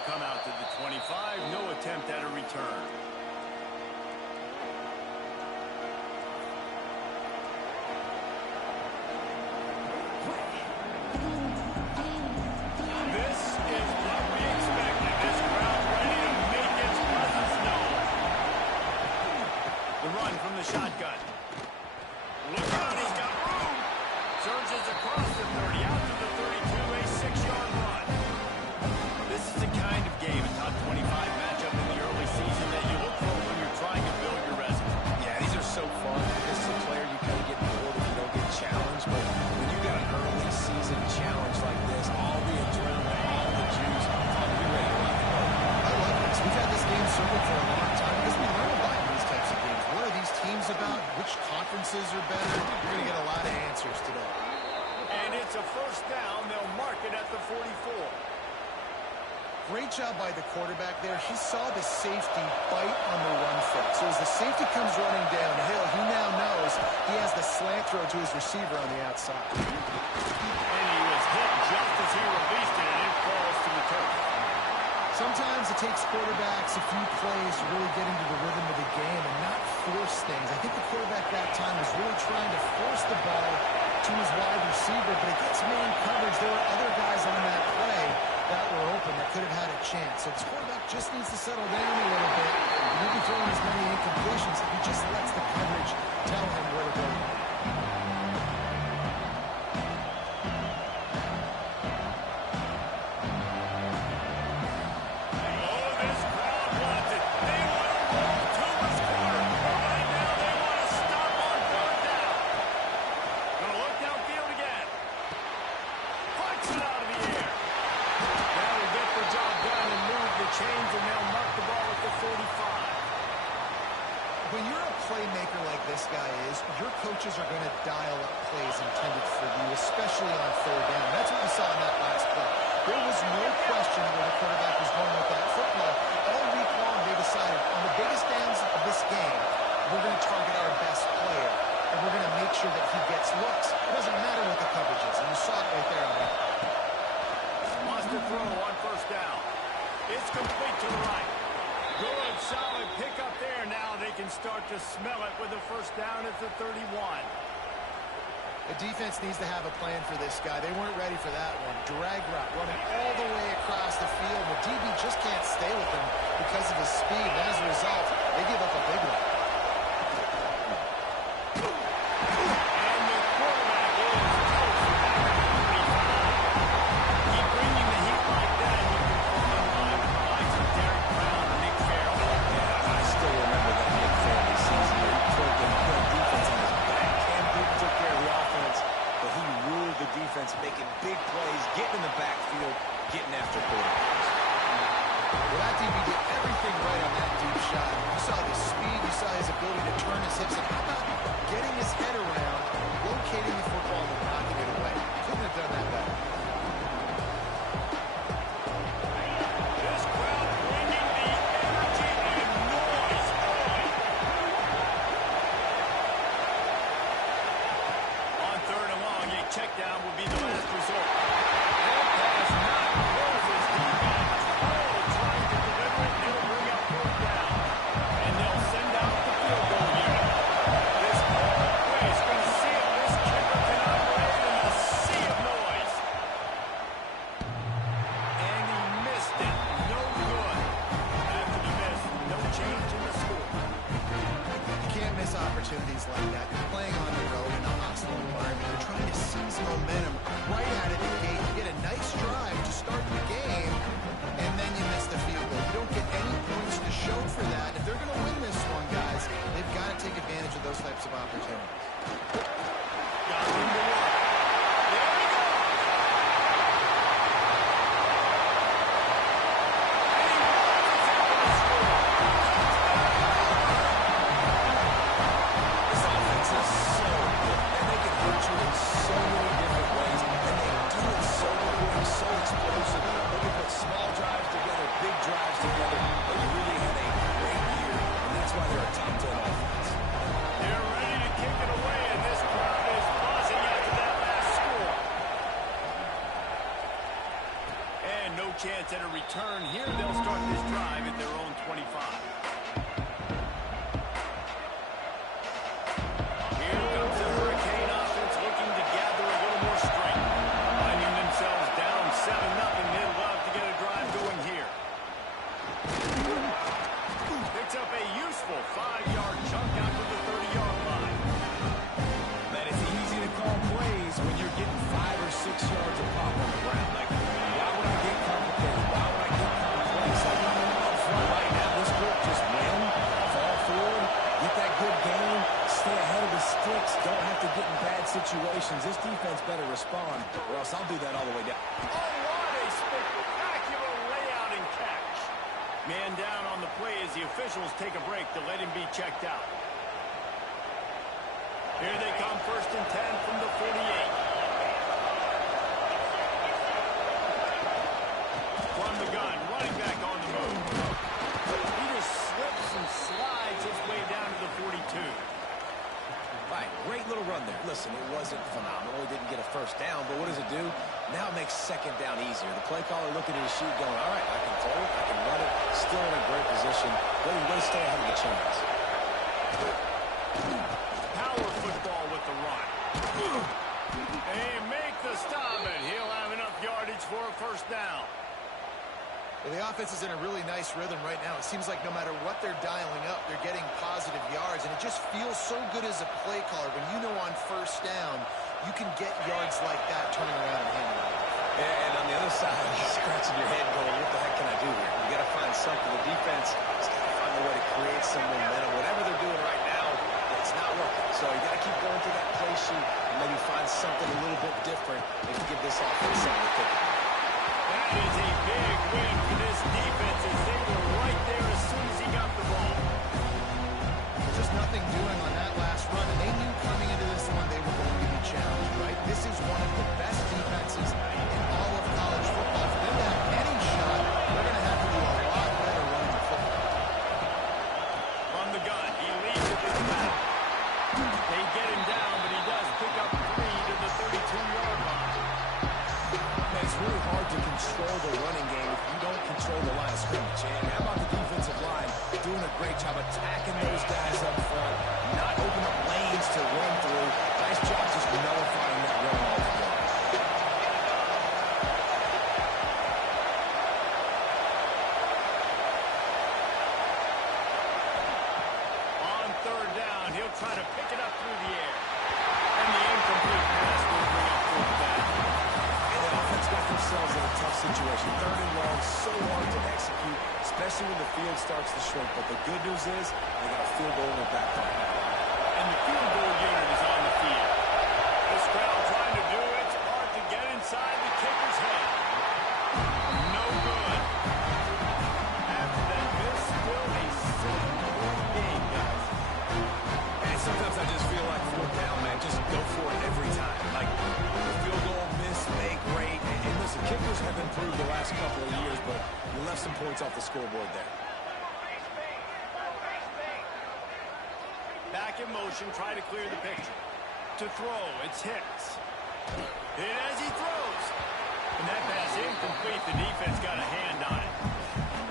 will come out to the 25. No attempt at a return. This is what we expected. This crowd ready to make its presence known. The run from the shotgun. Look out, he's got room. Surges across the 30, out to the 32, a 6-yard run. This is the kind of game, a top 25 matchup in the early season that you look for when you're trying to build your resume. Yeah, these are so fun. This is a player you kind of get bored if you don't get challenged, but when you got an early season challenge like this, all the adrenaline, all the juice, I'll be ready to rock and roll. I love this. We've had this game circled for a long time because we learn a lot in these types of games. What are these teams about? Which conferences are better? You're going to get a lot of answers today. And it's a first down. They'll mark it at the 44. Great job by the quarterback there. He saw the safety bite on the run fake. So as the safety comes running downhill, he now knows he has the slant throw to his receiver on the outside. And he was hit just as he released it, and it falls to the turf. Sometimes it takes quarterbacks a few plays to really get into the rhythm of the game and not force things. I think the quarterback that time was really trying to force the ball to his wide receiver, but against man coverage, there were other guys on that play that were open that could have had a chance. So this quarterback just needs to settle down a little bit. He won't be throwing as many incompletions if he just lets the coverage tell him where to go. Chains, and they'll mark the ball at the 45. When you're a playmaker like this guy is, your coaches are going to dial up plays intended for you, especially on third down. That's what we saw in that last play. There was no question where the quarterback was going with that football. All week long, they decided on the biggest downs of this game, we're going to target our best player, and we're going to make sure that he gets looks. It doesn't matter what the coverage is, and you saw it right there on that. Monster throw on first down. It's complete to the right. Good, solid pickup there. Now they can start to smell it with a first down at the 31. The defense needs to have a plan for this guy. They weren't ready for that one. Drag route running all the way across the field. The DB just can't stay with him because of his speed. And as a result, they give up a big one. Making big plays, getting in the backfield, getting after quarterbacks. Well, that DB did everything right on that deep shot. You saw the speed, you saw his ability to turn his hips, and how about getting his head around, locating the football and knocking it away? Couldn't have done that better. This crowd bringing the energy and noise early. On third and long, a check down will be the last resort. That pass not close his defense. Trying to deliver it, they'll bring up fourth down. And they'll send out the field goal unit. This play is going to see if this kicker can operate in a sea of noise. And he missed it. No good. After the miss, no change in the score. You can't miss opportunities like that. You're playing on the road in a hostile environment. You're trying to seize momentum right out of the gate. You get a nice drive to start the game, and then you miss the field goal. You don't get any points to show for that. If they're going to win this one, guys, they've got to take advantage of those types of opportunities. Got him to work. There we go. This offense is so good, and they can hurt you in so many different ways, and they do it so quick, so explosive. They can put small drives together, big drives together. They really had a great year, and that's why they're a top 10 offense. They're ready to kick it away, and this crowd is buzzing after that last score. And no chance at a return. return here. They'll start this drive at their own 25. Here comes the Hurricane offense looking to gather a little more strength. Finding themselves down 7-0. They'd love to get a drive going here. Picks up a useful 5-yard chunk out to the 30-yard line. Man, it's easy to call plays when you're getting 5 or 6 yards of pop on the ground. Like, why would I get complicated? Why would I get complex? Like, up front right now, this group just win, fall forward, get that good game, stay ahead of the sticks, don't have to get in bad situations. This defense better respond, or else I'll do that all the way down. Oh, what a spectacular layout and catch. Man down on the play as the officials take a break to let him be checked out. Here they come, 1st and 10 from the 48. From the gun, running back on the move. He just slips and slides his way down to the 42. Right, great little run there. Listen, it wasn't phenomenal. He didn't get a first down, but what does it do? Now it makes 2nd down easier. The play caller looking at his sheet going, all right, I can throw it, I can run it, still in a great position. Way to stay ahead of the chains. Power football with the run. They make the stop, and he'll have enough yardage for a 1st down. Well, the offense is in a really nice rhythm right now. It seems like no matter what they're dialing up, they're getting positive yards, and it just feels so good as a play caller when you know on 1st down you can get yards like that turning around and handing it. And on the other side, you're scratching your head going, what the heck can I do here? You got to find something. The defense has got to find a way to create some momentum. Whatever they're doing right now, it's not working. So you got to keep going through that play sheet and maybe find something a little bit different and give this offense something to think about. That is a big win for this defense as they were right there as soon as he got the ball. Just nothing doing on that last run, and they knew coming into this one they were going to be challenged, right? This is one of the best defenses in all of college football. For them to have any shot, they're going to have to do a lot better running the football. From the gun, he leads it to the back. They get him down, but he does pick up 3 to the 32-yard line. It's really hard to control the running game if you don't control the line of scrimmage. And how about the defensive line doing a great job attacking those guys up front, not opening up lanes to run through. Nice job just nullifying that run altogether. On 3rd down, he'll try to pick it up through the air. And the incomplete pass will bring up 4th down. Got themselves in a tough situation. 3rd and long, so hard to execute, especially when the field starts to shrink. But the good news is they got a field goal in their back pocket. And the field goal unit is on the field. This crowd trying to do its part to get inside the kicker's head. No good. After that miss, still a 7-point game, guys. And sometimes I just feel like 4th down, man, just go for it every time. Like, the field goal miss, make great. And listen, kickers have improved the last couple of years, but you left some points off the scoreboard there. Back in motion, try to clear the picture. To throw, it's Hicks. And as he throws, and that pass incomplete, the defense got a hand on it.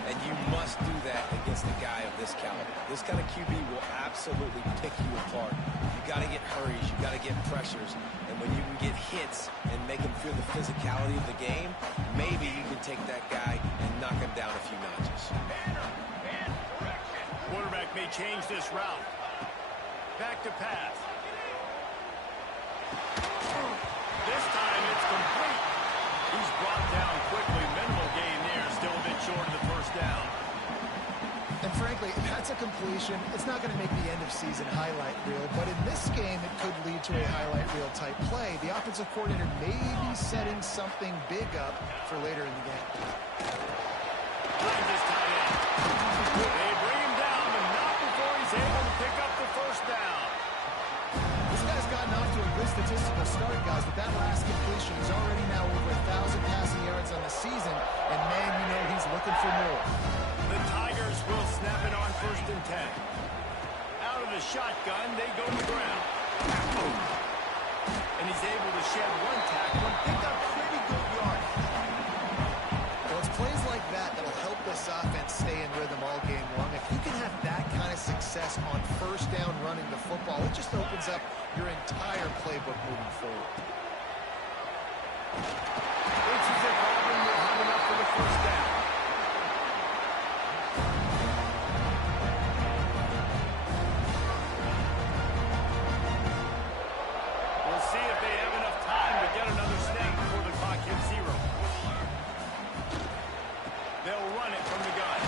And you must do that against a guy of this caliber. This kind of QB will absolutely pick you apart. You got to get hurries, you got to get pressures, and when you can get hits and make him feel the physicality of the game, maybe you can take that guy and knock him down a few notches. Quarterback may change this route. Back to pass. This time it's complete. He's brought down quickly. Minimal gain there. Still a bit short of the 1st down. And frankly, if that's a completion, it's not going to make the end of season highlight reel. But in this game, it could lead to a highlight reel type play. The offensive coordinator may be setting something big up for later in the game. Finds his tight end. They bring him down, but not before he's able to pick up the 1st down. This guy's gotten off to a good statistical start, guys, but that last completion is already now over 1,000 passing yards on the season, and man, you know he's looking for more. The Tigers will snap it on 1st and 10. Out of the shotgun, they go to the ground. And he's able to shed one tackle and pick up pretty good yardage. Well, it's plays like that this offense stay in rhythm all game long. If you can have that kind of success on first down running the football, it just opens up your entire playbook moving forward. Reaches it, Auburn will have enough for the first down. We'll see if they have enough time to get another snap before the clock hits 0. They'll run it from the gun.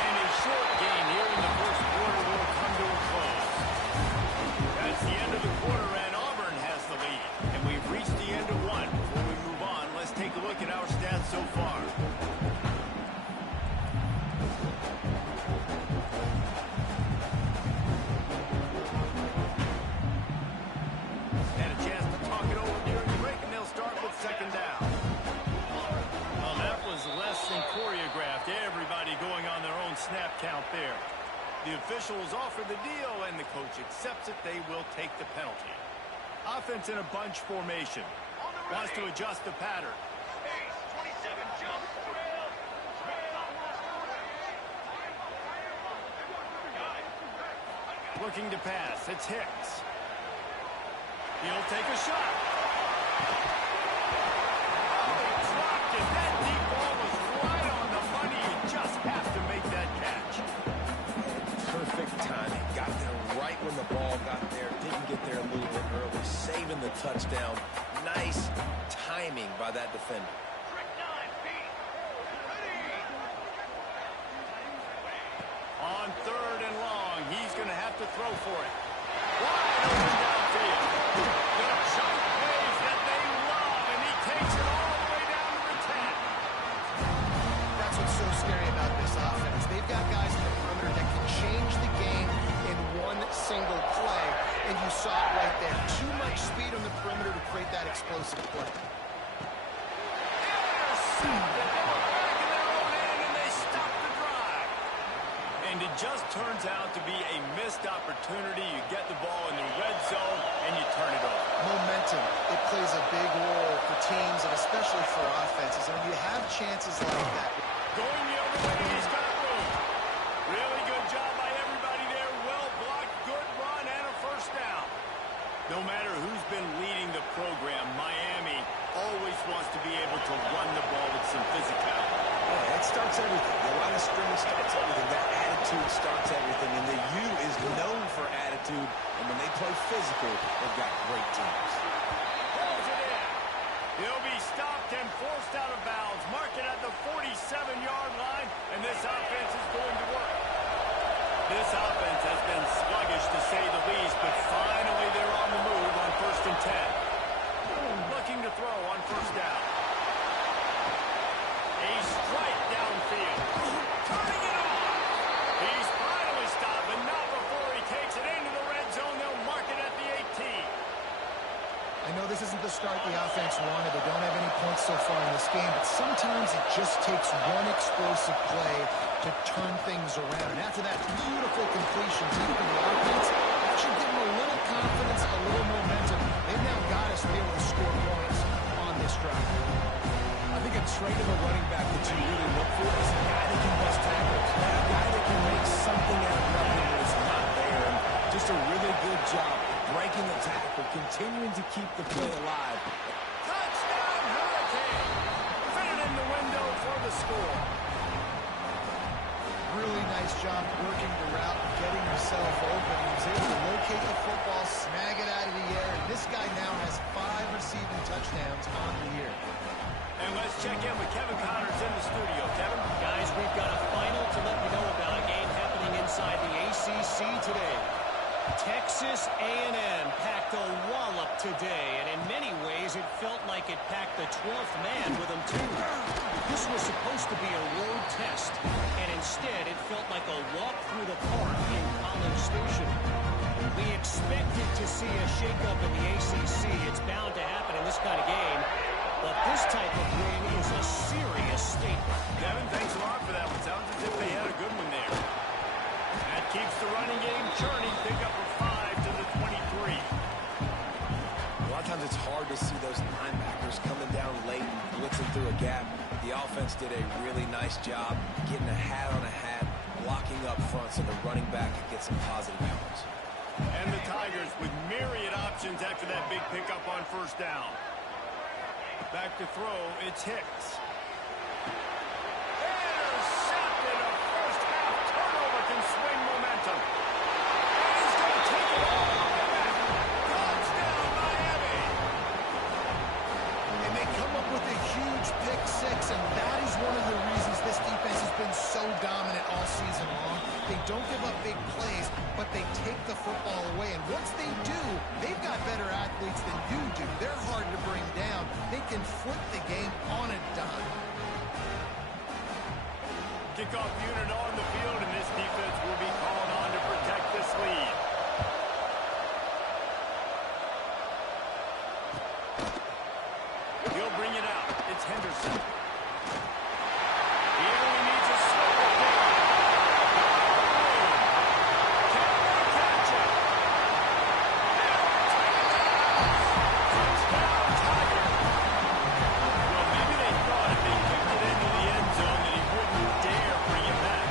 And a short game here in the first quarter will come to a close. That's the end of the quarter, and Auburn has the lead. And we've reached the end of one. Before we move on, let's take a look at our stats so far. And a chance to talk it over during the break, and they'll start with second down. Well, that was less than choreographed. Everybody going on their own snap count there. The officials offer the deal, and the coach accepts it. They will take the penalty. Offense in a bunch formation. Wants to adjust the pattern. Looking to pass. It's Hicks. He'll take a shot. Dropped it. That deep ball was right on the money. You just have to make that catch. Perfect timing. Got there right when the ball got there. Didn't get there a little bit early. Saving the touchdown. Nice timing by that defender. On third and long, he's going to have to throw for it. Wide open downfield. The chunk plays that they love, and he takes it all the way down to the 10. That's what's so scary about this offense. They've got guys in the perimeter that can change the game in one single play, and you saw it right there. Too much speed on the perimeter to create that explosive play. Intercepted. They were back in their own end, and they stop the drive. And it just turns out to be a missed opportunity. You get the ball in the red zone, and you turn it over. Momentum, it plays a big role for teams and especially for offenses. And when you have chances like that. Going the other way, he's got room. Really good job by everybody there. Well blocked, good run, and a first down. No matter who's been leading the program, Miami always wants to be able to run the ball with some physicality. Yeah, it starts everything. The line of scrimmage starts everything. That attitude starts everything. And the U is known for attitude. And when they play physical, they've got great teams. Pulls it in. He'll be stopped and forced out of bounds. Mark it at the 47-yard line, and this offense is going to work. This offense has been sluggish, to say the least, but finally they're on the move on 1st and 10. Looking to throw on first down. A strike downfield. Turning it on. He's finally stopped, but not before he takes it into the red zone. They'll mark it at the 18. I know this isn't the start the offense wanted. They don't have any points so far in this game, but sometimes it just takes one explosive play to turn things around. And after that beautiful completion to the offense, that should give them a little confidence, a little momentum. They've now got us to be able to score points on this drive. I think a trait of a running back that you really look for is a guy that can bust tackles. A guy that can make something out of nothing when it's not there. And just a really good job breaking the tackle, continuing to keep the play alive. Touchdown, Hurricane! Fit in the window for the score. Really nice job working the route and getting himself open. He was able to locate the football, snag it out of the air, and this guy now has 5 receiving touchdowns on the year. And let's check in with Kevin Connors in the studio. Kevin? Guys, we've got a final to let you know about, a game happening inside the ACC today. Texas A&M packed a wallop today, and in many ways it felt like it packed the 12th man with them too. This was supposed to be a road test, and instead it felt like a walk through the park in College Station. We expected to see a shakeup in the ACC. It's bound to happen in this kind of game, but this type of win is a serious statement. Kevin, thanks a lot for that one. Sounds as if they had a good one there. That keeps the running game churning. Pick up a 5 to the 23. A lot of times it's hard to see those linebackers coming down late and blitzing through a gap. The offense did a really nice job getting a hat on a hat, blocking up front so the running back can get some positive yards. And the Tigers with myriad options after that big pickup on first down. Back to throw, it's Hicks. Intercepted. A first half turnover can swing momentum. And he's going to take it all the way back. Touchdown, Miami. And they come up with a huge pick six, and that is one of the reasons this defense has been so dominant all season long. They don't give up big plays, but they take the football away. And once they do, they've got better athletes than you do. They're hard to bring down. They can flip the game on a dime. Kickoff unit on the field, and this defense will be called on to protect this lead. He'll bring it out. It's Henderson. He only needs a swivel kick. Can they catch it? Touchdown, Tigers. Well, maybe they thought if they kicked it into the end zone that he wouldn't dare bring it back.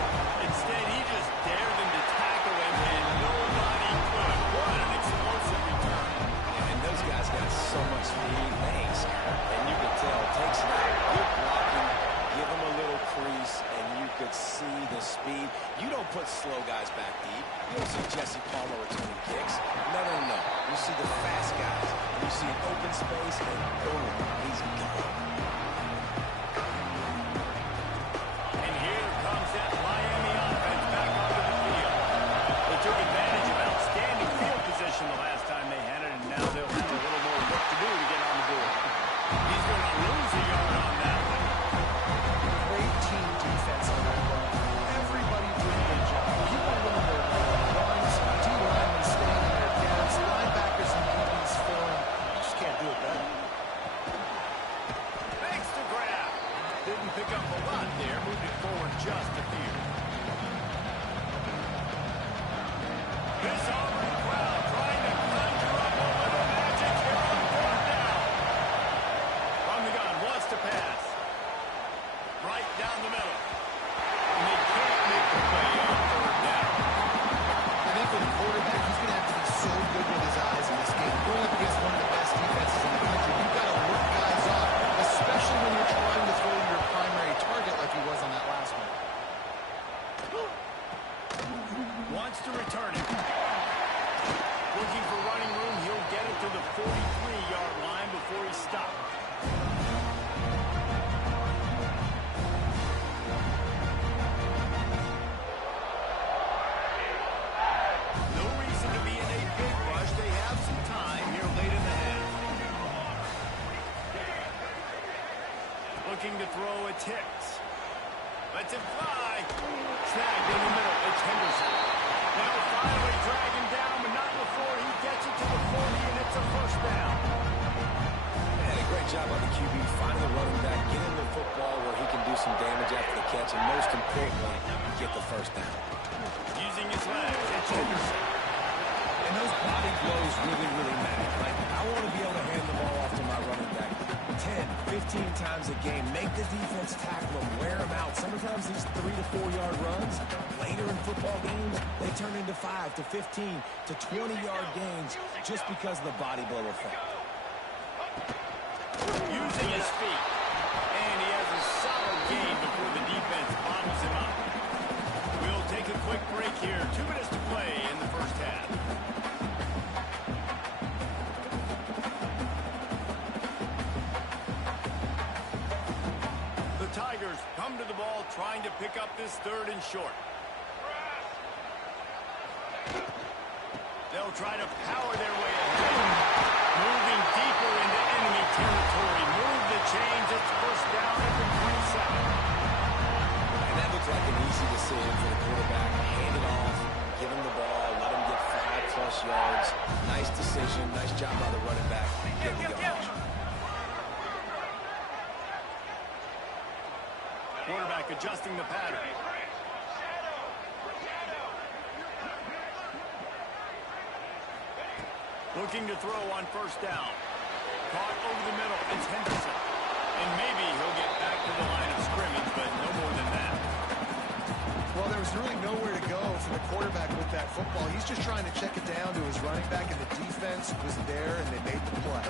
Instead, he just dared them to tackle him, and nobody could. What an explosive return. And those guys got so much speed. They ain't scared. And you can tell, takes it out, good blocking, give them a little crease, and you could see the speed. You don't put slow guys back deep. You don't see Jesse Palmer returning kicks. No, no, no. You see the fast guys. You see an open space, and boom, he's gone. And here comes that Miami offense back onto the field. They took advantage of outstanding field position the last time they had it, and now they'll have a little more work to do to get on the board. He's going to lose a yard on that one. Great team defense on that run. Everybody doing a good job. People winning their runs, D-linemen staying in their gaps, linebackers and DBs filling. You just can't do it better. Makes the grab. Didn't pick up a lot there. Moved it forward just a few. This Auburn crowd trying to conjure up a little magic here on third down. From the gun, wants to pass. Right down the middle. And they can't make the play on third down. I think for the quarterback, he's going to have to be so good with his eyes in this game. Going up against one of the best defenses in the country, you've got to look guys off, especially when you're trying to throw your primary target like he was on that last one. Wants to return it. Looking for running room. He'll get it to the 43-yard line before he stopped. No reason to be in a big rush. They have some time here late in the half. Looking to throw a Hicks. Lets it fly. Snagged in the middle. It's Henderson. They'll finally drag him down, but not before he gets it to the 40, and it's a first down. And a great job by the QB finding the running back, getting the football where he can do some damage after the catch, and most importantly, get the first down. Using his legs, it's Henderson. And those body blows really, really matter. Like, I want to be able to hand the ball off to my running back 10, 15 times a game. Make the defense tackle him, wear him out. Sometimes these 3 to 4 yard runs, later in football games, they turn into 5 to 15 to 20-yard gains just because of the body blow effect. Using his feet. And he has a solid gain before the defense bottles him up. We'll take a quick break here. 2 minutes to play in the first half. The Tigers come to the ball trying to pick up this third and short. They'll try to power their way ahead. Moving deeper into enemy territory. Move the chains. It's first down at the 27. And that looks like an easy decision for the quarterback. Hand it off, give him the ball, let him get 5+ yards. Nice decision. Nice job by the running back. Get the yards. Quarterback adjusting the pattern. Looking to throw on first down. Caught over the middle. It's Henderson. And maybe he'll get back to the line of scrimmage, but no more than that. there was really nowhere to go for the quarterback with that football. He's just trying to check it down to his running back, and the defense was there, and they made the play.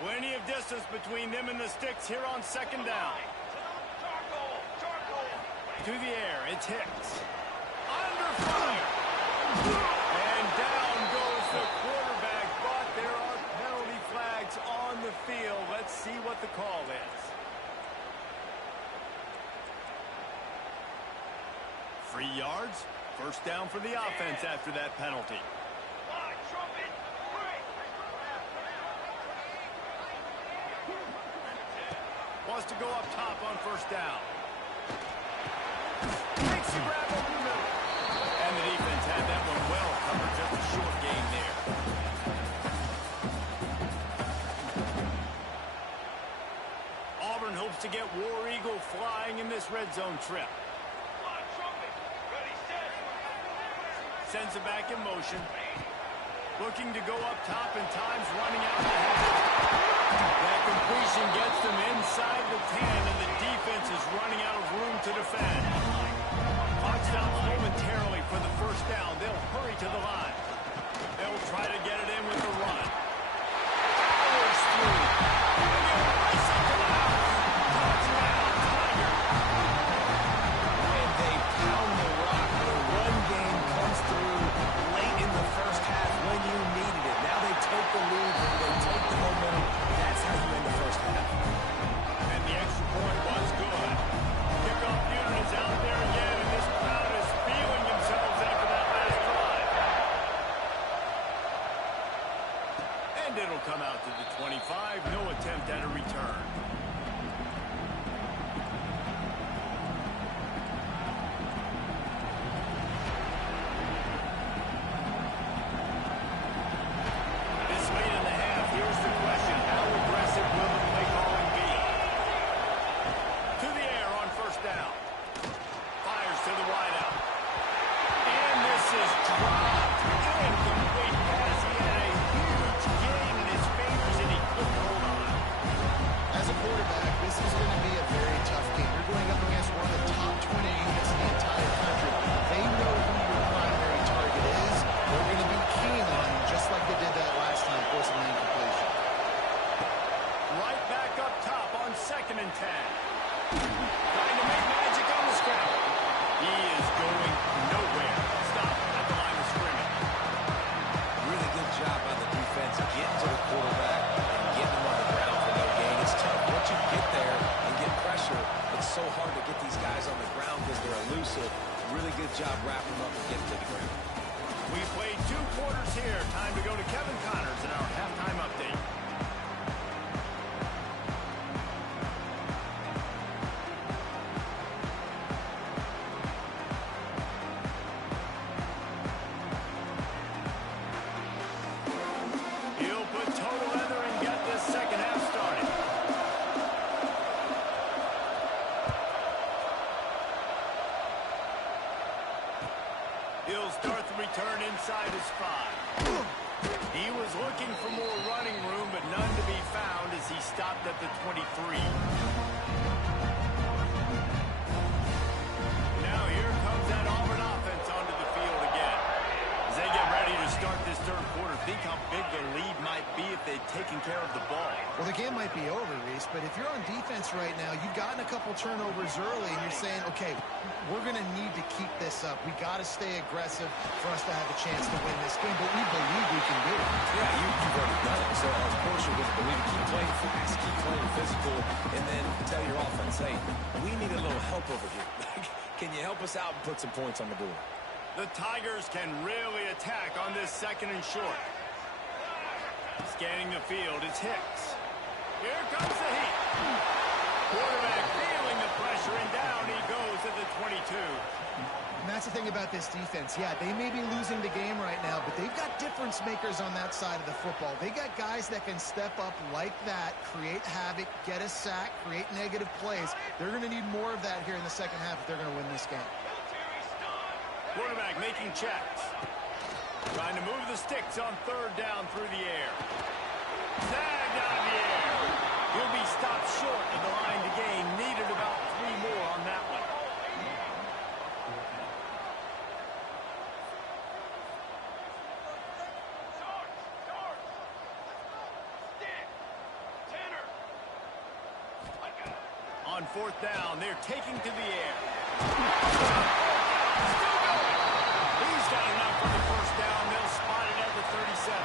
Plenty of distance between them and the sticks here on second down. To the air, it's Hicks. Under fire. And down goes the quarterback, but there are penalty flags on the field. Let's see what the call is. 3 yards. First down for the offense after that penalty. Wants to go up top on first down. Makes the grab over the middle. And the defense had that one well covered. Just a short gain there. Auburn hopes to get War Eagle flying in this red zone trip. Sends it back in motion. Looking to go up top, and time's running out. That completion gets them inside the 10, and the defense is running out of room to defend. Clock stops momentarily for the first down. They'll hurry to the line. They'll try to get it in with the run. Powers through. And they'll race it to the house. Touchdown, Tiger. And they pound the rock. The run game comes through late in the first half when you needed it. Now they take the lead. They take the momentum. That's how you end the first half. And the extra point was good. Kickoff unit is out there again, and this crowd is feeling themselves after that last drive. And it'll come out to the 25. No attempt at a return. This late in the half, here's the question. How aggressive will the play calling be? To the air on first down. Fires to the wideout. And this is dropped. Incomplete pass. He had a huge gain in his fingers, and he couldn't hold on. As a quarterback, this is going to be a very tough game. You're going up against one of the top 20 units in the entire country. They know who your primary target is. They're going to be keen on him, just like they did that last time, forcing an incompletion. Right back up top on second and 10. Trying to make magic on the scramble. He is going nowhere. Stop at the line of scrimmage. Really good job by the defense getting to the quarterback and getting him on the ground for no gain. It's tough. Once you get there and get pressure, it's so hard to get these guys on the ground because they're elusive. Really good job wrapping them up and getting to the ground. We played 2 quarters here. Time to go to Kevin Connors in our halftime update. He'll put total leather and get this second half started. He'll start the return inside his 5. He was looking for more running room, but none to be found as he stopped at the 23. Now here comes that Auburn offense onto the field again. As they get ready to start this third quarter, think how big the lead might be if they'd taken care of the ball. Well, the game might be over, Reese, but if you're on defense right now, you've gotten a couple turnovers early, and you're saying, okay, we're going to need to keep this up. We got to stay aggressive for us to have a chance to win this game, but we believe we can do it. Yeah, you've already done it, so of course you're going to believe it. Keep playing fast, keep playing physical, and then tell your offense, hey, we need a little help over here. Can you help us out and put some points on the board? The Tigers can really attack on this second and short. Scanning the field, it's Hicks. Here comes the heat. Quarterback feeling the pressure, and down he goes at the 22. And that's the thing about this defense. Yeah, they may be losing the game right now, but they've got difference makers on that side of the football. They got guys that can step up like that, create havoc, get a sack, create negative plays. They're going to need more of that here in the second half if they're going to win this game. Quarterback making checks. Trying to move the sticks on third down through the air. on fourth down. They're taking to the air. Still going. He's got enough for the first down. They'll spot it at the 37.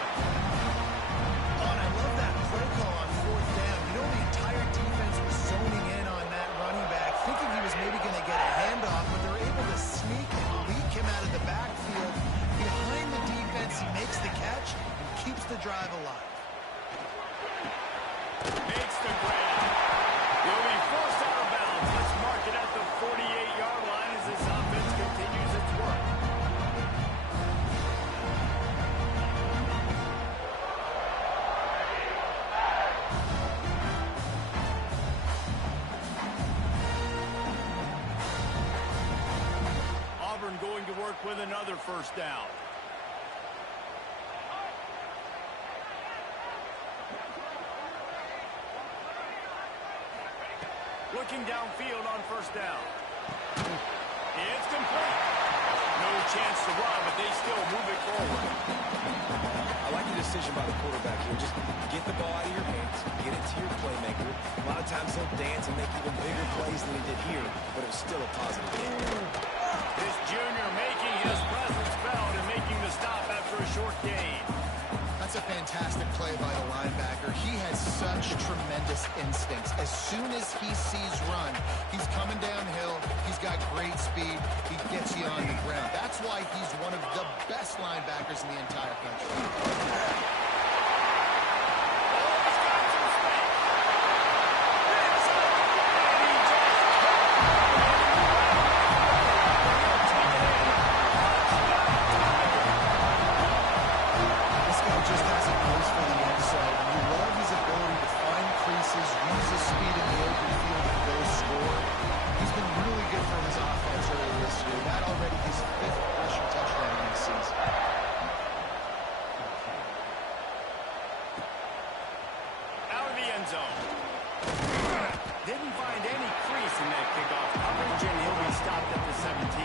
Oh, and I love that play call on fourth down. You know, the entire defense was zoning in on that running back, thinking he was maybe going to get a handoff, but they're able to sneak and leak him out of the backfield. Behind the defense, he makes the catch and keeps the drive alive. Makes the grab. He'll be forced out of bounds. Let's mark it at the 48-yard line as this offense continues its work. Auburn going to work with another first down. Looking downfield on first down. It's complete. No chance to run, but they still move it forward. I like the decision by the quarterback here. Just get the ball out of your hands, get it to your playmaker. A lot of times he'll dance and make even bigger plays than he did here, but it was still a positive game. This junior making his presence felt and making the stop after a short gain. That's a fantastic play by the linebacker. He has such tremendous instincts. As soon as he sees run, he's coming downhill. He's got great speed. He gets you on the ground. That's why he's one of the best linebackers in the entire country. Didn't find any crease in that kickoff coverage, and he'll be stopped at the 17.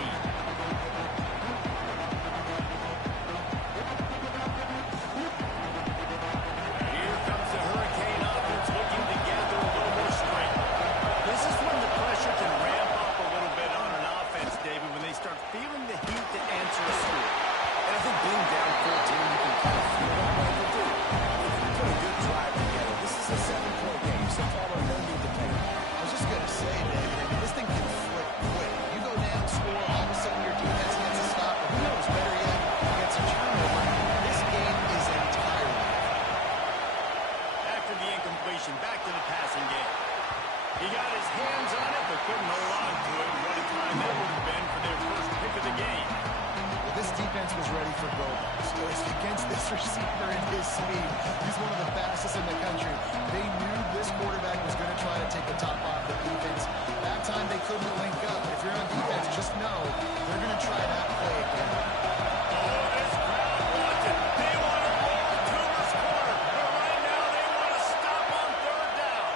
Here comes the Hurricane offense looking to gather a little more strength. This is when the pressure can ramp up a little bit on an offense, David, when they start feeling the heat to answer a score. And I think being down 14, you can kind of feel that way to do. If you put a good drive together, this is a 7-point game, so Palmer no need to pay. I was just going to say, David, I mean, this thing can flip quick. You go down, score, all of a sudden your defense gets a stop, or who knows, better yet, gets a turnover. This game is entirely. After the incompletion, back to the passing game. He got his hands on it, but couldn't hold on to it. What a time that would have been for their first pick of the game. Well, this defense was ready for goal. So against this receiver and his speed, he's one of the fastest in the country. They knew this quarterback was going to try to take the top off the defense. That time they couldn't link up. If you're on defense, just know they're going to try that play again. Oh, this crowd wants it. They want to roll to this corner. But right now they want to stop on third down.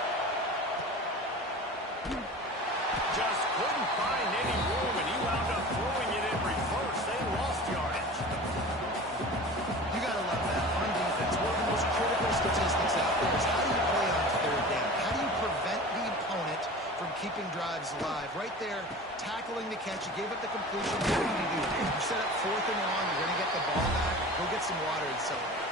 Just couldn't find any room, and he wound up throwing it in reverse. They lost yardage. You got to love that on defense. One of the most critical statistics out there is how do you play on third down? How do you prevent the opponent from keeping drives alive? Right there, tackling the catch. You gave up the completion. What do you do? You set up fourth and long. You're going to get the ball back. Go get some water and celebrate.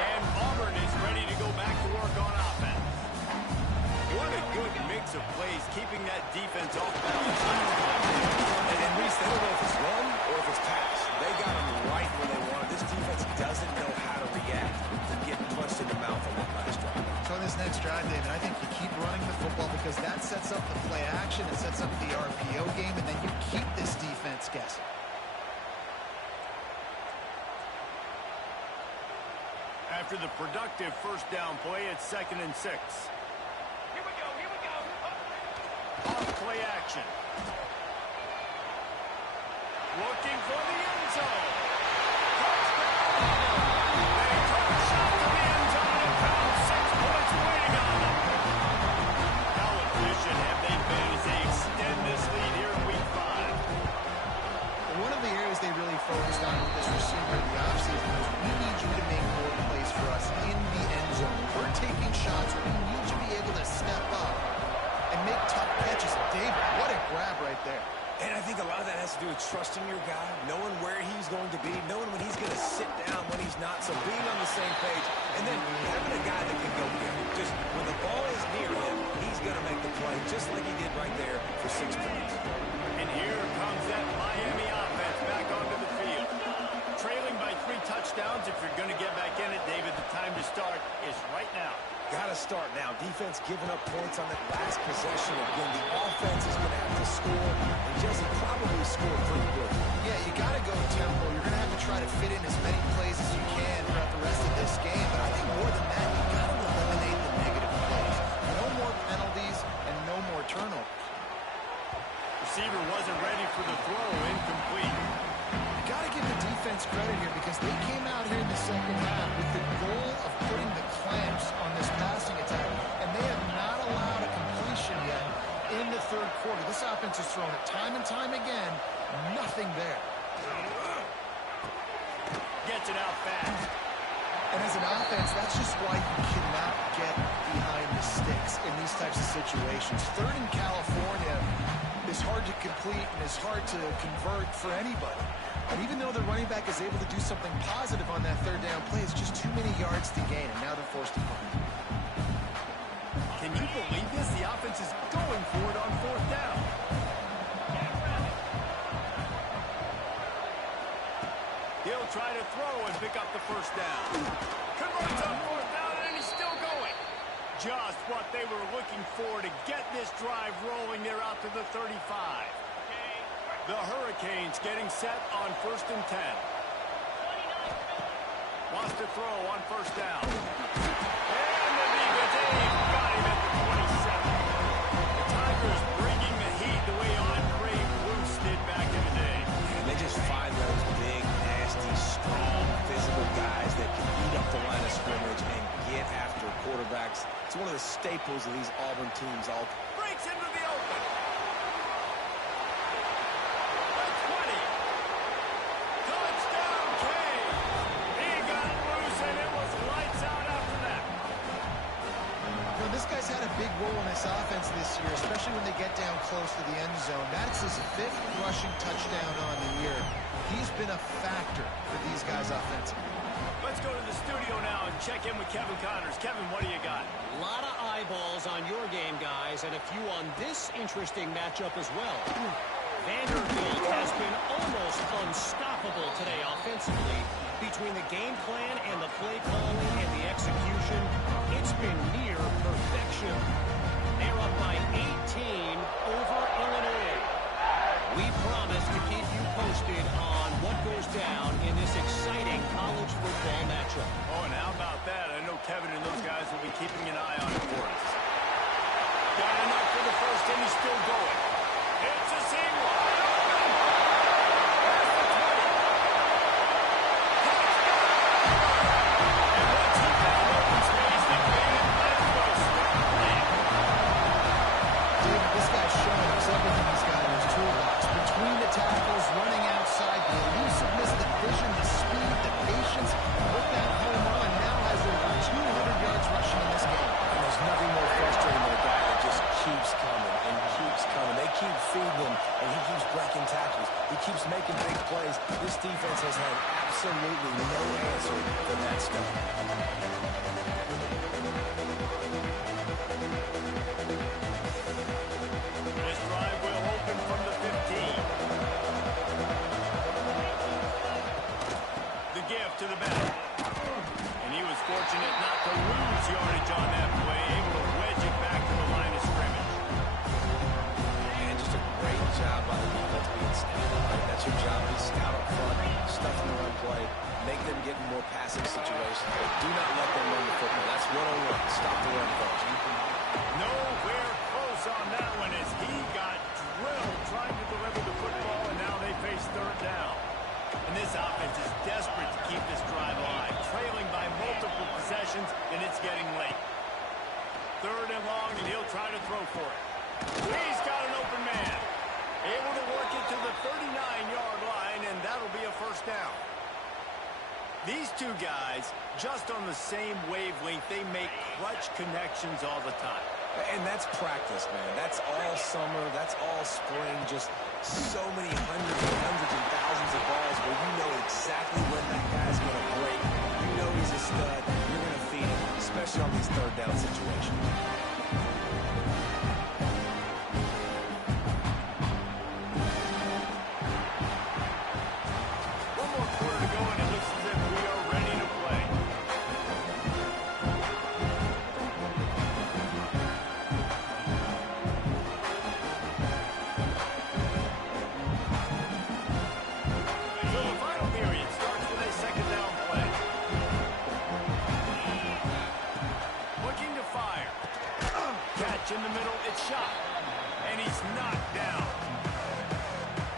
And Auburn is ready to go back to work on offense. What a good mix of plays, keeping that defense off balance. And Reese, they don't know if it's run or if it's pass. They got them right where they wanted. This defense doesn't know how to react to getting punched in the mouth on that last drive. So in this next drive, David, I think you keep running the football because that sets up the play action. It sets up the RPO game, and then you keep this defense guessing. After the productive first down play, it's 2nd and 6. Here we go. Off play action. Looking for the end zone. Touchdown. They took a shot to the end zone and found 6 points waiting on them. How efficient have they been as they extend this lead here in week 5? One of the areas they really focused on with this receiver And I think a lot of that has to do with trusting your guy, knowing where he's going to be, knowing when he's going to sit down, when he's not. So being on the same page, and then having a guy that can go get it. Just when the ball is near him, he's going to make the play, just like he did right there for 6 points. And here comes that Miami offense back onto the field. Trailing by 3 touchdowns. If you're going to get back in it, David, the time to start is right now. Got to start now. Defense giving up points on that last possession. Again, the offense is going to have to score, and Jesse probably scored pretty good. Yeah, you got to go tempo. You're going to have to try to fit in as many plays as you can throughout the rest of this game. But I think more than that, you got to eliminate the negative plays. No more penalties and no more turnovers. Receiver wasn't ready for the throw. Incomplete. You got to give the defense credit here because they came out here in the second half with the goal of putting the clamps on this passing attack, and they have not allowed a completion yet in the third quarter. This offense has thrown it time and time again. Nothing there. Gets it out fast. And as an offense, that's just why you cannot get behind the sticks in these types of situations. Third in California is hard to complete and is hard to convert for anybody. And even though the running back is able to do something positive on that third down play, it's just too many yards to gain, and now they're forced to punt. Can you believe this? The offense is going for it on 4th down. He'll try to throw and pick up the first down. Converts on 4th down, and he's still going. Just what they were looking for to get this drive rolling. They're out to the 35. The Hurricanes getting set on 1st and 10. Wants to throw on 1st down. And the defense got him at the 27. The Tigers bringing the heat the way Andre Bruce did back in the day. And they just find those big, nasty, strong, physical guys that can eat up the line of scrimmage and get after quarterbacks. It's one of the staples of these Auburn teams. All breaks into the open. Had a big role in this offense this year, especially when they get down close to the end zone. That's his 5th rushing touchdown on the year. He's been a factor for these guys offensively. Let's go to the studio now and check in with Kevin Connors. Kevin, what do you got? A lot of eyeballs on your game, guys, and a few on this interesting matchup as well. Vanderbilt has been almost unstoppable today offensively. Between the game plan and the play calling and the execution, it's been near perfection. They're up by 18 over Illinois. We promise to keep you posted on what goes down in this exciting college football matchup. Oh, and how about that? I know Kevin and those guys will be keeping an eye on it for us. Got enough for the first, and he's still going. It's a seam wide open. There's the 20. And once he found open space, the Canadian plans for a strong play. David, this guy's showing us everything he's got in his toolbox. Between the tackles, running outside, the elusiveness, the vision, the speed, the patience. With that home run, now has over 200 yards rushing in this game. And there's nothing more frustrating than a guy that just keeps coming and keeps coming. They keep feeding him, and he keeps breaking tackles. He keeps making big plays. This defense has had absolutely no answer for that stuff. This drive will open from the 15. The gift to the back. And he was fortunate not to lose yardage on that play, able to wedge it back to the line of scrimmage. And just a great job by the defense being steady. Right? That's your job. Be scout up front, stuff in the run play, make them get in more passing situations. But do not let them run the football. That's one-on-one. Stop the run first. Nowhere close on that one as he got drilled trying to deliver the football, and now they face 3rd down. And this offense is desperate to keep this drive alive, trailing by multiple possessions, and it's getting late. 3rd and long, and he'll try to throw for it. He's got an open man. Able to work it to the 39-yard line, and that'll be a 1st down. These two guys, just on the same wavelength, they make clutch connections all the time. And that's practice, man. That's all summer. That's all spring. Just so many hundreds and thousands of balls where you know exactly when that guy's going to break. You know he's a stud. You're going to feed him, especially on these third down situations. One more quarter to go, and it looks as if we are ready to play. So the final period starts with a second down play. Looking to fire. Catch in the middle, it's shot. And he's knocked down.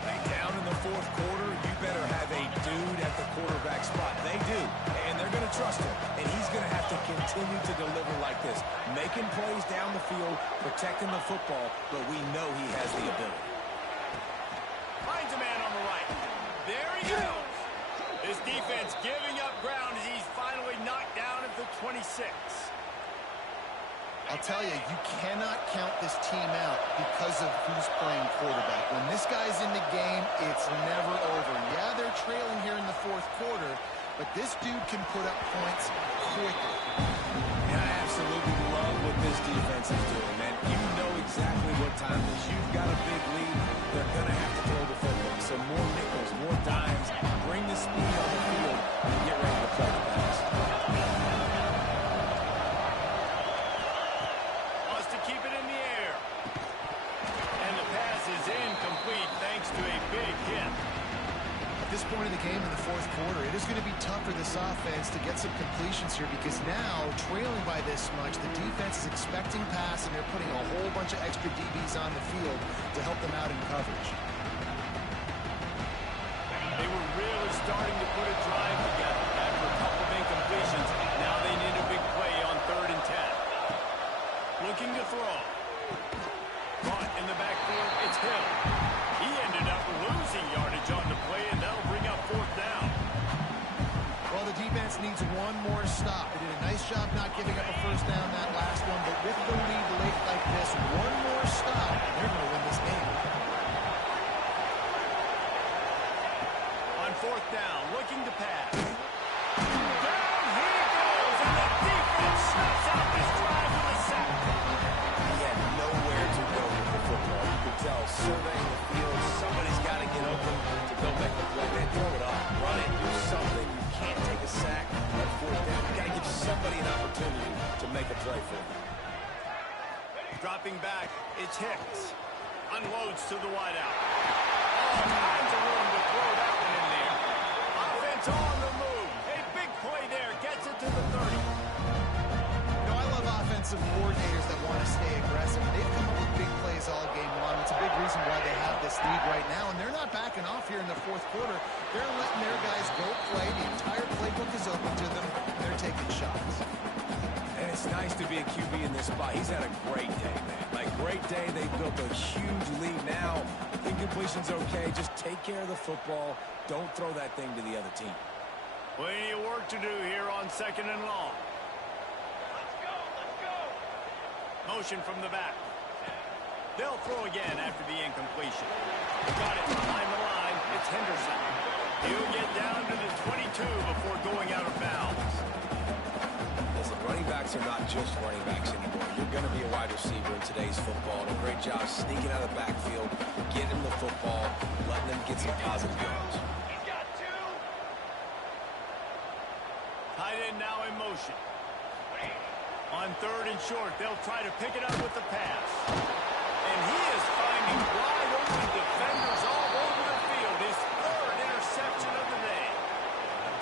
Hey, down in the fourth quarter, you better have a dude at the quarterback spot. They do, and they're going to trust him. And he's going to have to continue to deliver like this, making plays down the field, protecting the football, but we know he has the ability. Finds a man on the right. There he goes. His defense giving up ground as he's finally knocked down at the 26. I'll tell you, you cannot count this team out because of who's playing quarterback. When this guy's in the game, it's never over. Yeah, they're trailing here in the fourth quarter, but this dude can put up points quickly. And I absolutely love what this defense is doing, man. You know exactly what time it is. You've got a big lead. They're going to have to throw the football. So more nickels, more dimes, bring the speed on the field, and get ready to play the pass. Wants to keep it in the air. And the pass is incomplete thanks to a big hit. At this point in the game in the fourth quarter, it is going to be tough for this offense to get some completions here because now, trailing by this much, the defense is expecting pass and they're putting a whole bunch of extra DBs on the field to help them out in coverage. They were really starting to put a drive together after a couple of incompletions. Now they need a big play on 3rd and 10. Looking to throw. Caught in the backfield, it's Hill. He ended up losing yardage on the play, and that'll bring up 4th down. Well, the defense needs one more stop. They did a nice job not giving up a first down that last one, but with the lead late like this, one more stop, and they're going to win this game. On 4th down, looking to pass. Down he goes, and the defense snuffs out this drive with a sack. He had nowhere to go with the football. You could tell, surveying the field, somebody's got to get open to go make the play. Man, throw it up, run it, do something. You can't take a sack on 4th down. You got to give somebody an opportunity to make a play for them. Dropping back, it's Hicks. Unloads to the wideout. All kinds of room to throw that one in there. Offense on the move. A big play there. Gets it to the 30. You know, I love offensive coordinators that want to stay aggressive. They've come up with big plays all game long. It's a big reason why they have this lead right now, and they're not backing off here in the fourth quarter. They're letting their guys go play. The entire playbook is open to them. They're taking shots. And it's nice to be a QB in this spot. He's had a great day, man. Like, great day. They built a huge lead now. Incompletion's okay. Just take care of the football. Don't throw that thing to the other team. Plenty of work to do here on 2nd and long. Let's go. Motion from the back. They'll throw again after the incompletion. Got it behind the line. It's Henderson. He'll get down to the 22 before going out of bounds. Listen, running backs are not just running backs anymore. You're going to be a wide receiver in today's football. And a great job sneaking out of the backfield, getting the football, letting them get some positive yards. He's got 2. Tight end now in motion. On 3rd and short, they'll try to pick it up with the pass. And he is finding wide open defenders all over the field. His 3rd interception of the day.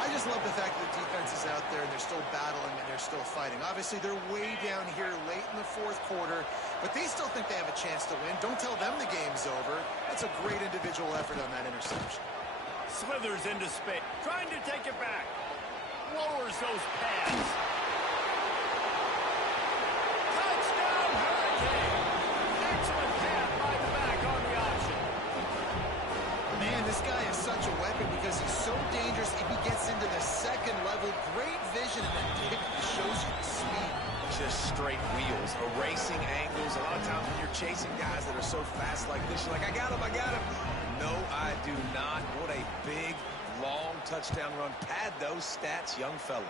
I just love the fact that the defense is out there and they're still battling and they're still fighting. Obviously, they're way down here late in the fourth quarter, but they still think they have a chance to win. Don't tell them the game's over. That's a great individual effort on that interception. Slithers into space, trying to take it back. Lowers those pads. Touchdown, Hurricane! Excellent pass by the back on the option. Man, this guy is such a weapon because he's so dangerous if he gets into the second level. Great vision, and that shows you the speed. just straight wheels, erasing angles. A lot of times when you're chasing guys that are so fast like this, you're like, I got him, I got him. No, I do not. What a big, long touchdown run. Pad those stats, young fella.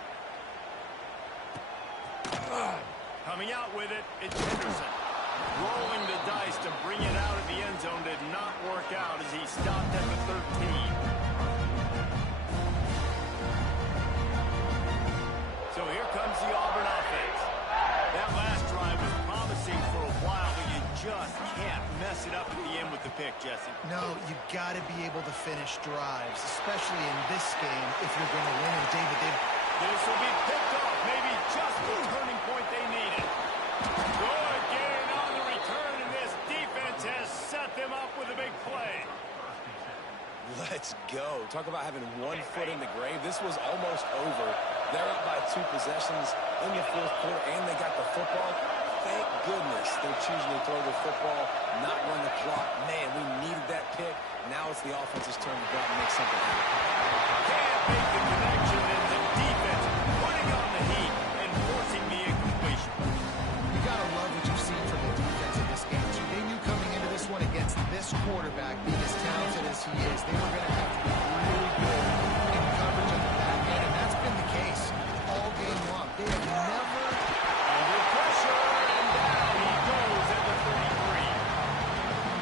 Coming out with it, it's Henderson. Rolling the dice to bring it out of the end zone did not work out as he stopped at the 13. So here comes the Auburn offense. That last drive was promising for a while, but you just can't mess it up at the end with the pick, Jesse. No, you got to be able to finish drives, especially in this game if you're going to win. And David, this will be picked off, maybe just the turning point they needed. Good gain on the return, and this defense has set them up with a big play. Let's go. Talk about having one foot in the grave. This was almost over. They're up by 2 possessions in the fourth quarter, and they got the football. Thank goodness they're choosing to throw the football, not run the clock. Man, we needed that pick. Now it's the offense's turn to go out and make something happen. Can't make the connection, and the defense putting on the heat and forcing the incompletion. you got to love what you've seen from the defense in this game, too. They knew coming into this one against this quarterback, being as talented as he is, they were going to have to be really good in coverage on the back end, and that's been the case all game long. They have never Under pressure, and down he goes at the 33.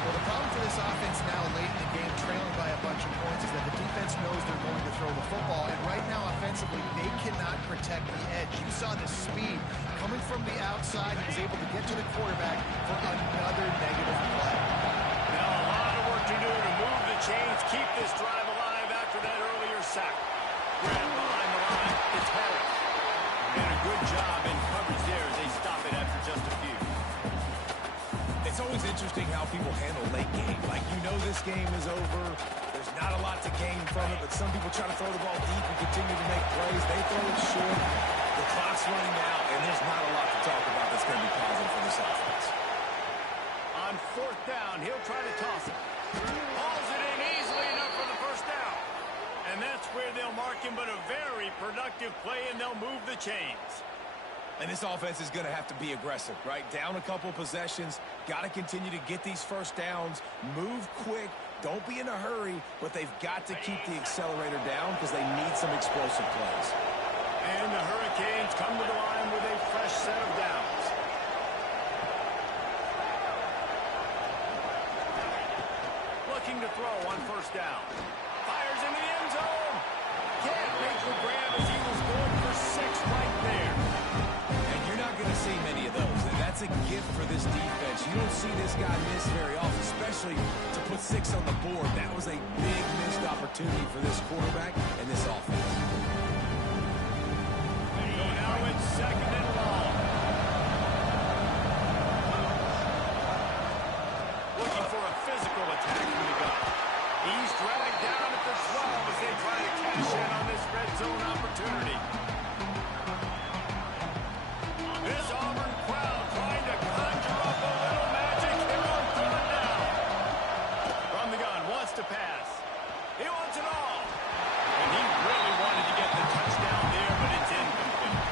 Well, the problem for this offense now late in the game, trailing by a bunch of points, is that the defense knows they're going to throw the football. And right now, offensively, they cannot protect the edge. You saw the speed coming from the outside. He was able to get to the quarterback for another negative play. Now a lot of work to do to move the chains, keep this drive alive after that earlier sack. Grab behind the line. It's Harris. And a good job in coverage there as they stop it after just a few. It's always interesting how people handle late game. Like, you know this game is over. There's not a lot to gain from it, but some people try to throw the ball deep and continue to make plays. They throw it short. The clock's running out, and there's not a lot to talk about that's going to be positive for this offense. On fourth down, he'll try to toss it. Hauls it in easily enough for the first down. And that's where they'll mark him, but a very productive play, and they'll move the chains. And this offense is going to have to be aggressive, right? Down a couple possessions, got to continue to get these first downs, move quick, don't be in a hurry, but they've got to keep the accelerator down because they need some explosive plays. And the Hurricanes come to the line with a fresh set of downs. Looking to throw on first down. Fires into the end zone. Can't make the grab as he was going for 6 right there. And you're not going to see many of those. And that's a gift for this defense. You don't see this guy miss very often, especially to put 6 on the board. That was a big missed opportunity for this quarterback and this offense. So now it's second and long. Looking for a physical attack from the gun. He's dragged down at the 12 as they try to cash in on this red zone opportunity. This Auburn crowd trying to conjure up a little magic here on third down. From the gun, wants to pass. He wants it all. And he really wanted to get the touchdown there, but it's incomplete.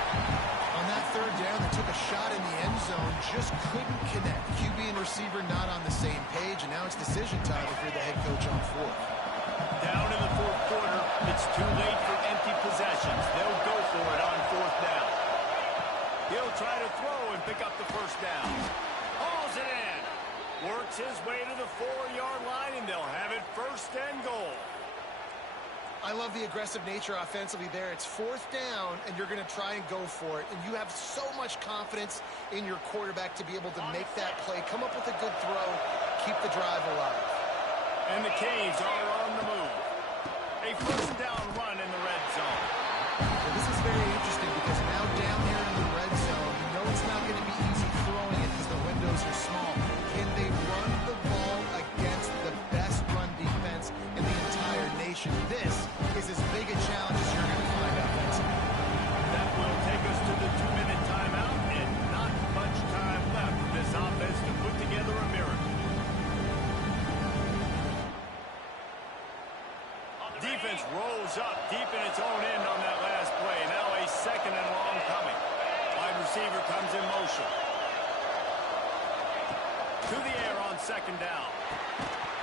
On that third down, they took a shot in the end zone, just couldn't connect. QB and receiver not on the same page, and now it's decision time if you're the head coach on fourth. Down in the fourth quarter, it's too late for empty possessions. They'll go for it on fourth down. He'll try to throw and pick up the first down. Hauls it in. Works his way to the 4-yard line, and they'll have it first and goal. I love the aggressive nature offensively there. It's fourth down, and you're going to try and go for it. And you have so much confidence in your quarterback to be able to make that play, come up with a good throw, keep the drive alive. And the Canes are on the move. A first down run in the red zone. Well, this is very interesting because now down here in the red zone, you know it's not going to be easy throwing it because the windows are small. Can they run the ball against the best run defense in the entire nation? This is as big a challenge as you're going to find offensively. That will take us to the 2-minute timeout, and not much time left for this offense to put together a miracle. Defense rolls up deep in its own end on that last play. Now a second and long coming. Wide receiver comes in motion. To the air on second down.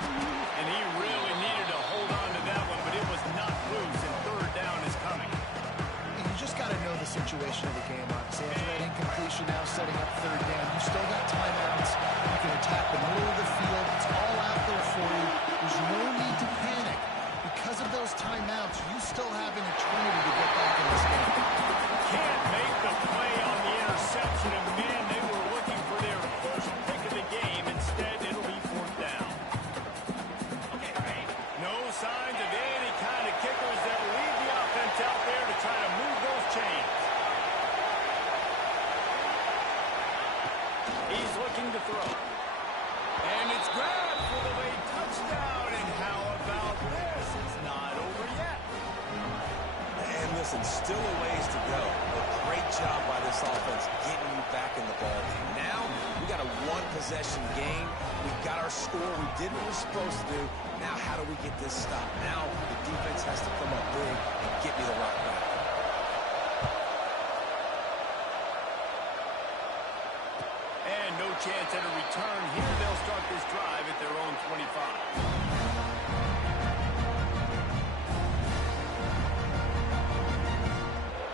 And he really needed to hold on to that one, but it was not loose, and third down is coming. You just got to know the situation of the game, obviously. After that incompletion, now setting up third down. You still got timeouts. You can attack the middle of the field. It's all out there for you. There's no need to panic. Because of those timeouts, you still have an eternity to get back in this game. Can't make the play on the interception, and man, they were looking for their first pick of the game. Instead, it'll be fourth down. No signs of any kind of kickers that will lead the offense out there to try to move those chains. He's looking to throw. And it's grabbed for the late touchdown. And how about this? It's not over yet. And listen, still a ways to go. But great job by this offense getting you back in the ball game. Now, we got a one-possession game. We got our score. We did what we're supposed to do. Now, how do we get this stopped? Now, the defense has to come up big and get me the rock back. And no chance at a return here. They'll start this drive at their own 25.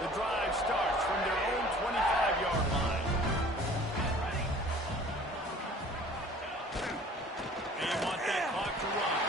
The drive starts from their own 25-yard line. They want that clock to run.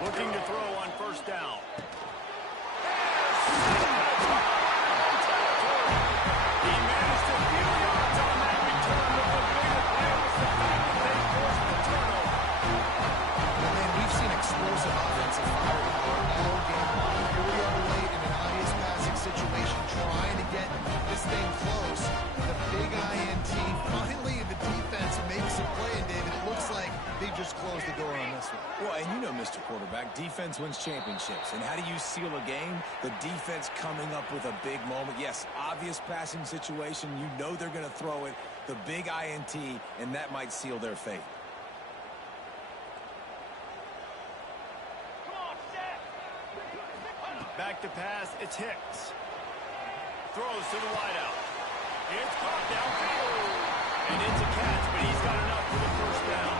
Looking to throw on first down. He managed a few yards on that return, but the bigger play was the fact that they forced the turnover. And we've seen explosive offensive firepower all game long. Here we are late in an obvious passing situation, trying to get this thing close. The big INT. Finally, the defense makes a play, and David, it looks like they just closed the door on this one. Well, and you know, Mr. Quarterback, defense wins championships. And how do you seal a game? The defense coming up with a big moment. Yes, obvious passing situation. You know they're going to throw it. The big INT, and that might seal their fate. Back to pass, it's Hicks. Throws to the wideout. It's caught downfield. And it's a catch, but he's got enough for the first down.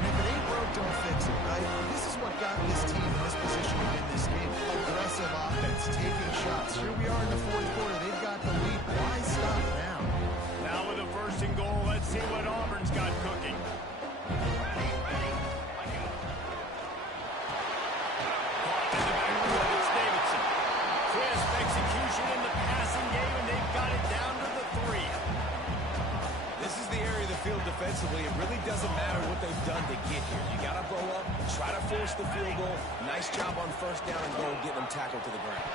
And if it ain't broke, don't fix it, right? This is what got this team in this position to win this game. Aggressive offense, taking shots. Here we are in the fourth quarter. They've got the lead. Why stop now? Now with a first and goal, let's see what Auburn's got cooking. Execution in the passing game, and they've got it down to the 3. This is the area of the field defensively. It really doesn't matter what they've done to get here. You got to blow up, try to force the field goal. Nice job on first down and goal, getting them tackled to the ground.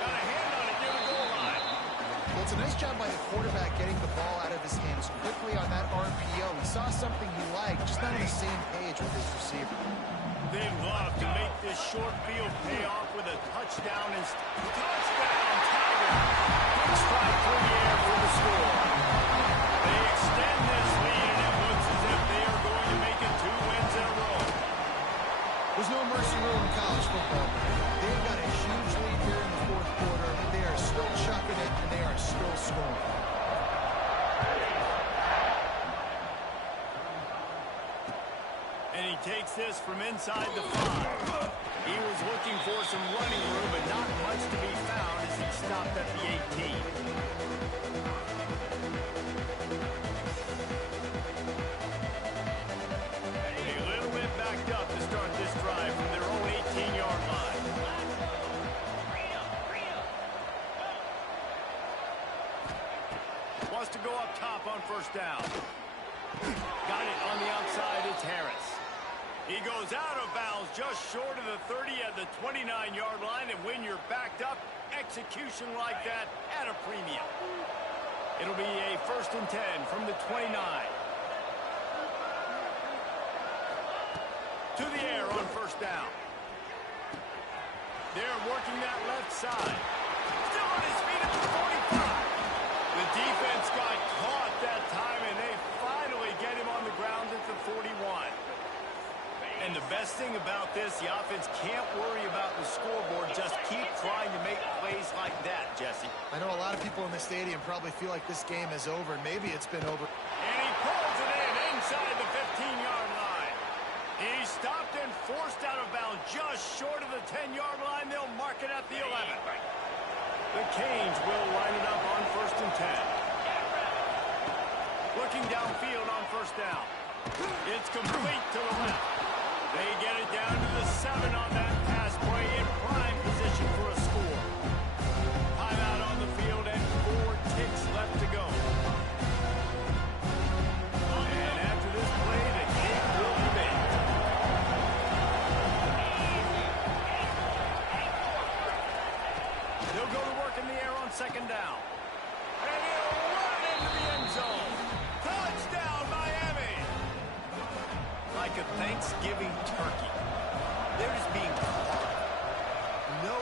Got a hand on it near the goal line. Well, it's a nice job by the quarterback getting the ball out of his hands quickly on that RPO. He saw something he liked, just not on the same page with his receiver. They'd love to make this short field pay off with a touchdown. And touchdown, Tiger! Big strike through the air for the score. They extend this lead, and it looks as if they are going to make it 2 wins in a row. There's no mercy rule in college football. They've got a huge lead here in the fourth quarter. They are still chucking it, and they are still scoring. And he takes this from inside the 5. He was looking for some running room, but not much to be found as he stopped at the 18. A little bit backed up to start this drive from their own 18-yard to go up top on first down. Got it on the outside. It's Harris. He goes out of bounds just short of the 30 at the 29-yard line. And when you're backed up, execution like that at a premium. It'll be a 1st and 10 from the 29. To the air on first down. They're working that left side. Still on his feet at the 45. The defense got caught that time, and they finally get him on the ground at the 41. And the best thing about this, the offense can't worry about the scoreboard. Just keep trying to make plays like that, Jesse. I know a lot of people in the stadium probably feel like this game is over, and maybe it's been over. And he pulls it in inside the 15-yard line. He's stopped and forced out of bounds just short of the 10-yard line. They'll mark it at the 11. The Canes will line it up on 1st and 10. Looking downfield on first down. It's complete to the left. They get it down to the 7 on that pass play in prime position for a score. Timeout on the field and 4 ticks left to go. And after this play, the kick will be made. They'll go to work in the air on 2nd down. And he'll run into the end zone. Touchdown, Miami! Like a Thanksgiving turkey. They're just being caught. No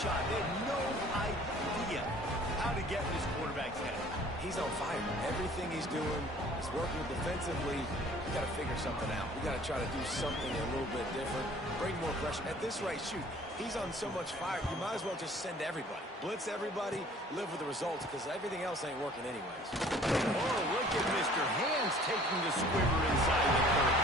shot. They have no idea how to get in this quarterback's head. He's on fire. Everything he's doing is working defensively. We got to figure something out. We got to try to do something a little bit different. Bring more pressure. At this rate, shoot, he's on so much fire, you might as well just send everybody. Blitz everybody, live with the results, because everything else ain't working anyways. Oh, look at Mr. Hands taking the squibber inside the 30.